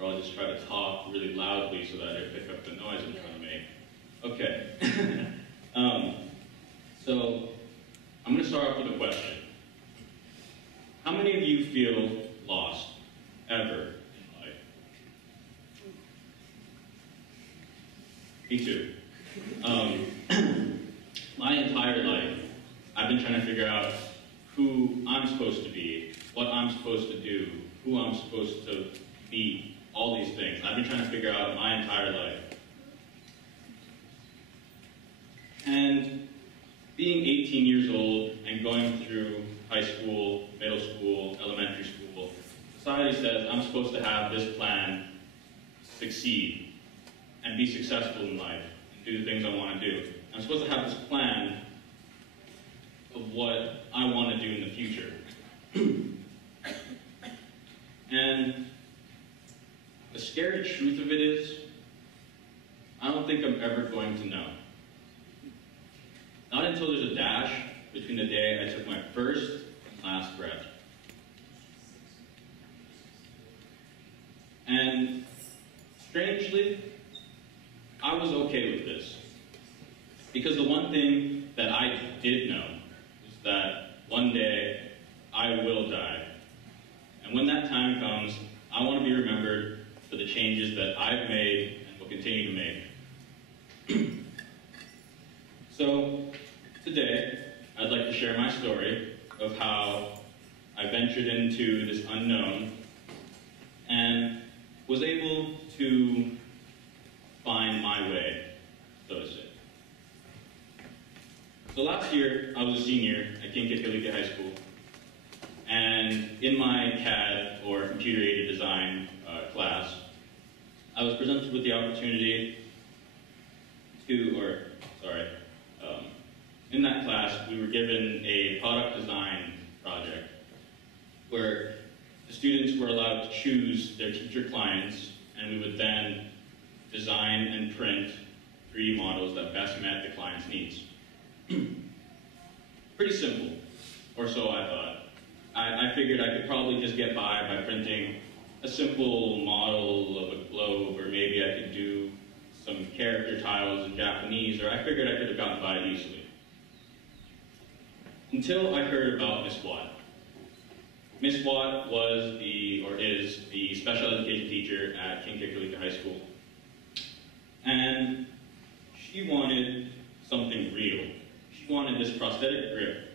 or I'll just try to talk really loudly so that I pick up the noise I'm trying to make. Okay. So I'm going to start off with a question. How many of you feel lost ever in life? Me too. My entire life, I've been trying to figure out who I'm supposed to be, what I'm supposed to do, who I'm supposed to be, all these things. I've been trying to figure out my entire life. And being 18 years old and going through high school, middle school, elementary school, society says I'm supposed to have this plan, succeed, and be successful in life, and do the things I want to do. I'm supposed to have this plan of what I want to do in the future. And the scary truth of it is, I don't think I'm ever going to know. Not until there's a dash between the day I took my first and last breath. And strangely, I was okay with this. Because the one thing that I did know is that one day I will die. And when that time comes, I want to be remembered for the changes that I've made and will continue to make. So today, I'd like to share my story of how I ventured into this unknown and was able to find my way, so to say. So last year, I was a senior at cadillac'n High School, and in my CAD, or computer-aided design class, I was presented with the opportunity in that class, we were given a product design project where the students were allowed to choose their teacher clients, and we would then design and print 3D models that best met the client's needs. Pretty simple, or so I thought. I figured I could probably just get by printing a simple model of a globe, or maybe I could do some character tiles in Japanese, or I figured I could have gotten by easily. Until I heard about Miss Watt. Miss Watt was is the special education teacher at cadillac'n High School. And she wanted something real. She wanted this prosthetic grip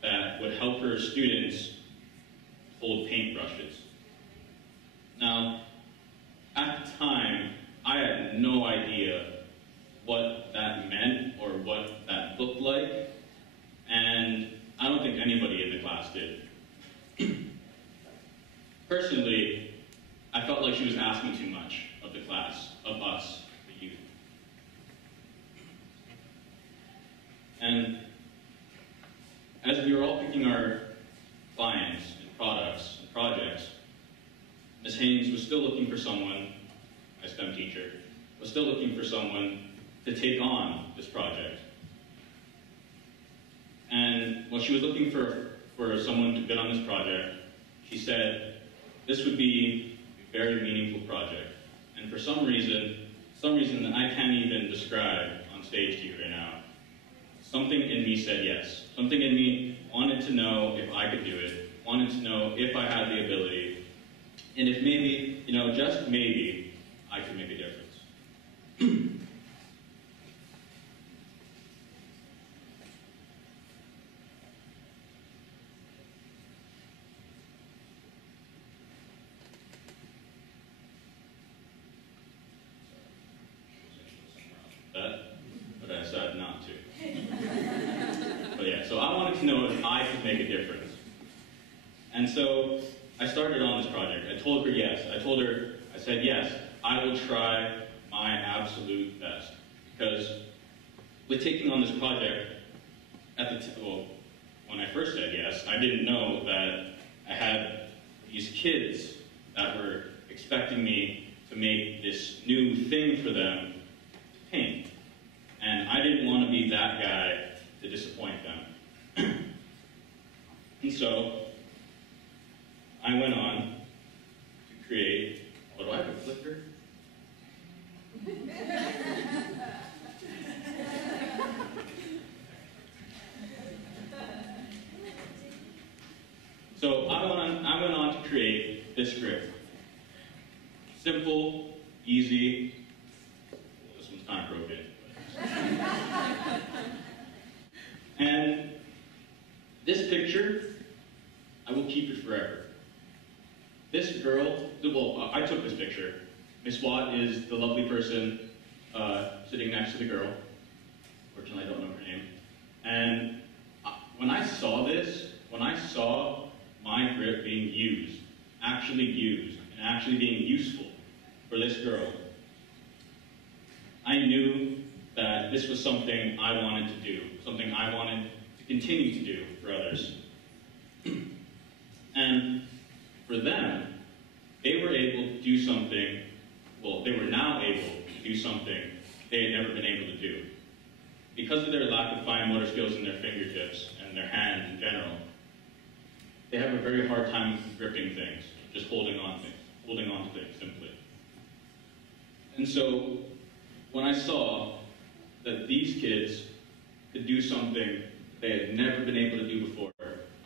that would help her students hold paintbrushes. Now, at the time, I had no idea what that meant or what that looked like, and I don't think anybody in the class did. Personally, I felt like she was asking too much of the class, of us, the youth. And as we were all picking our clients and products and projects, Ms. Haynes was still looking for someone, my STEM teacher, was still looking for someone to take on this project. And while she was looking for someone to bid on this project, she said this would be a very meaningful project. And for some reason that I can't even describe on stage to you right now, something in me said yes. Something in me wanted to know if I could do it, wanted to know if I had the ability, and if maybe, just maybe, I could make a difference. But I decided not to. But yeah, so I wanted to know if I could make a difference. And so I started on this project. I told her yes. I said yes, I will try my absolute best. Because with taking on this project, when I first said yes, I didn't know that I had these kids that were expecting me to make this new thing for them to paint. And I didn't want to be that guy to disappoint them. And so I went on to create, what do I have? flicker? So I went on to create this grip. Simple, easy. Well, this one's kind of broken. And this picture, I will keep it forever. This girl, well, I took this picture. Miss Watt is the lovely person sitting next to the girl. Fortunately, I don't know her name. And when I saw this, when I saw my grip being used, and actually being useful for this girl, I knew that this was something I wanted to do, something I wanted to continue to do for others. And for them, they were able to do something, well, they were now able to do something they had never been able to do. Because of their lack of fine motor skills in their fingertips and their hands in general, they have a very hard time gripping things, just holding on to things simply. And so, when I saw that these kids could do something they had never been able to do before,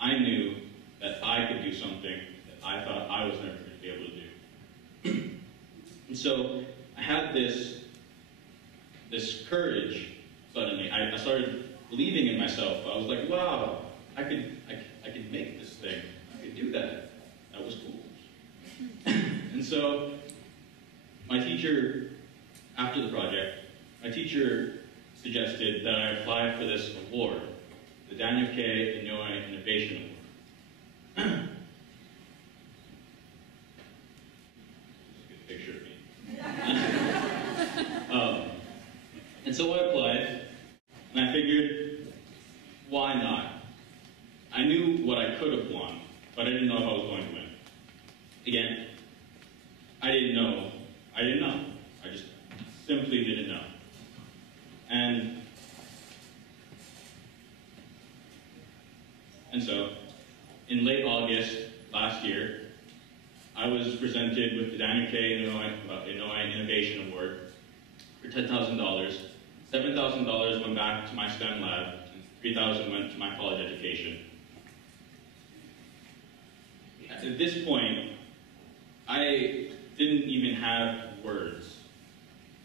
I knew that I could do something that I thought I was never going to be able to do. And so I had this courage suddenly. I started believing in myself. I was like, wow, I could make this thing. I could do that. That was cool. And so my teacher, after the project, my teacher suggested that I apply for this award, the Daniel K Inouye Innovation Award. Good picture of me. And so I applied, and I figured, why not? I knew what I could have won, but I didn't know if I was going to win. Again, I didn't know. I just simply didn't know. And so, in late August last year, I was presented with the Daniel K Inouye Innovation Award for $10,000. $7,000 went back to my STEM lab, and $3,000 went to my college education. At this point, I didn't even have words.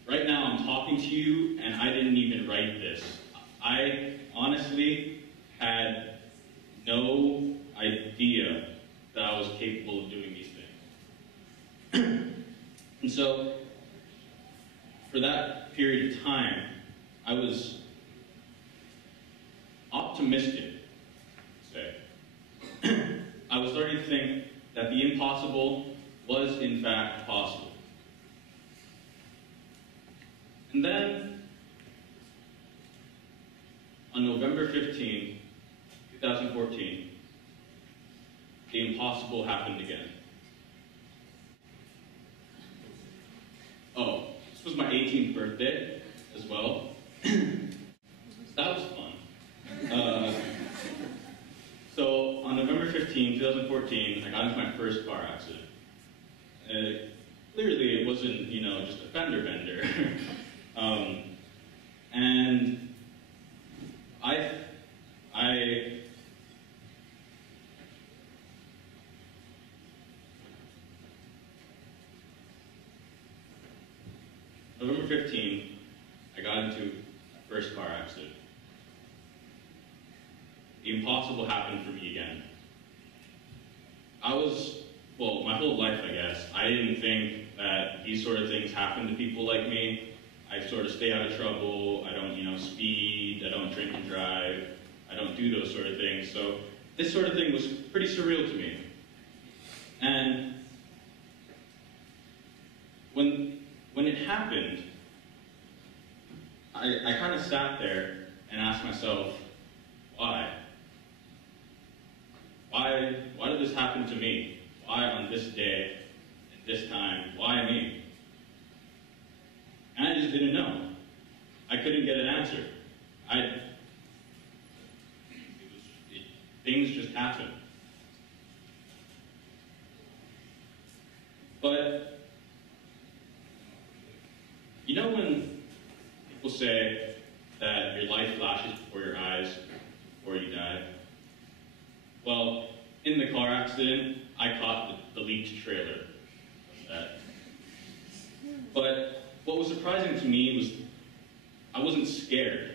Right now, I'm talking to you, and I didn't even write this. I honestly had no idea that I was capable of doing these things. And so, for that period of time, I was optimistic, say. I was starting to think that the impossible was in fact possible. And then, on November 15, 2014, the impossible happened again. Oh, this was my 18th birthday as well. That was fun. So on November 15, 2014, I got into my first car accident. Clearly it wasn't, just a fender bender. And November 15, I got into my first car accident. The impossible happened for me again. My whole life, I guess, I didn't think that these sort of things happen to people like me. I sort of stay out of trouble, I don't, speed, I don't drink and drive, I don't do those sort of things. So this sort of thing was pretty surreal to me. And when it happened, I kind of sat there and asked myself, why? Why did this happen to me? Why on this day, at this time? Why me? And I just didn't know. I couldn't get an answer. Things just happened. But You know when people say that your life flashes before your eyes before you die? Well, in the car accident, I caught the leaked trailer of that. But what was surprising to me was I wasn't scared.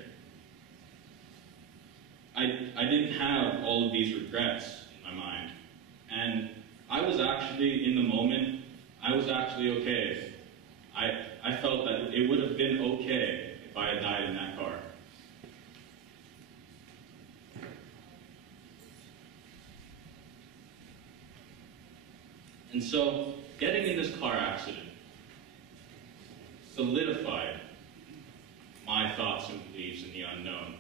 I didn't have all of these regrets in my mind. And I was actually, in the moment, I was actually okay. I felt that it would have been okay if I had died in that car. And so, getting in this car accident solidified my thoughts and beliefs in the unknown.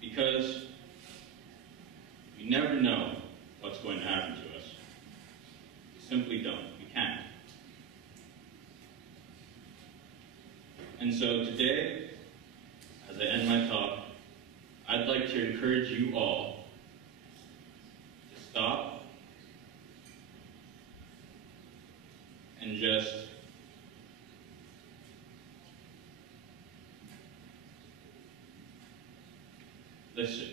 Because we never know what's going to happen to us. We simply don't. We can't. And so today, as I end my talk, I'd like to encourage you all to stop and just listen.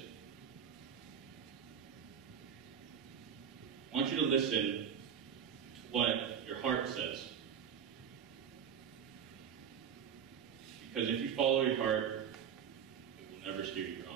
I want you to listen to what your heart says. Because if you follow your heart, it will never steer you wrong.